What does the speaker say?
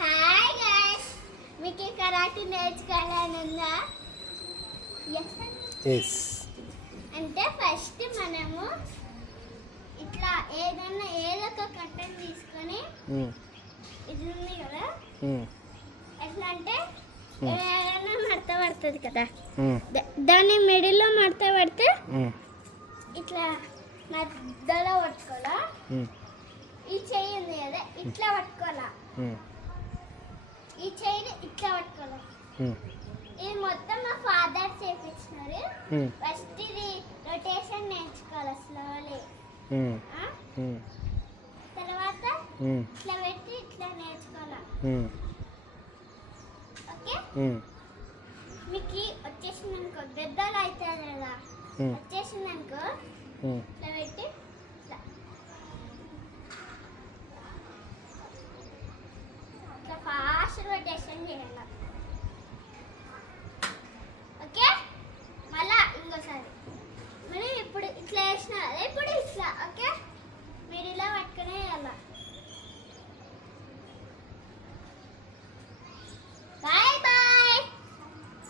Hi guys, మీకు karate నేర్చుకోవాలని ఉందా? ఎస్. అంటే ఫస్ట్ మనము ఇట్లా ఏదో ఒక కట్టెను తీసుకొని ఇది ఉంది కదా, ఎట్లా అంటే ఏదైనా మడత పడుతుంది కదా, దాన్ని మిడిల్లో మడత పడితే ఇట్లా మధ్యలో పట్టుకోవాలా. ఈ చెయ్యి ఉంది కదా, ఇట్లా పట్టుకోవాలా. ఈ చెయ్యిని ఇట్లా పట్టుకోవాలా. ఇది మొత్తం మా ఫాదర్ చేపించినారు. ఫస్ట్ ఇది రొటేషన్ నేర్చుకోవాలి స్లోలీ. తర్వాత ఇట్లా పెట్టి ఇట్లా నేర్చుకోవాలా. ఓకే, మీకు వచ్చేసిందనుకో, పెద్దలు అవుతుంది కదా, వచ్చేసిందనుకో ఇట్లా పెట్టి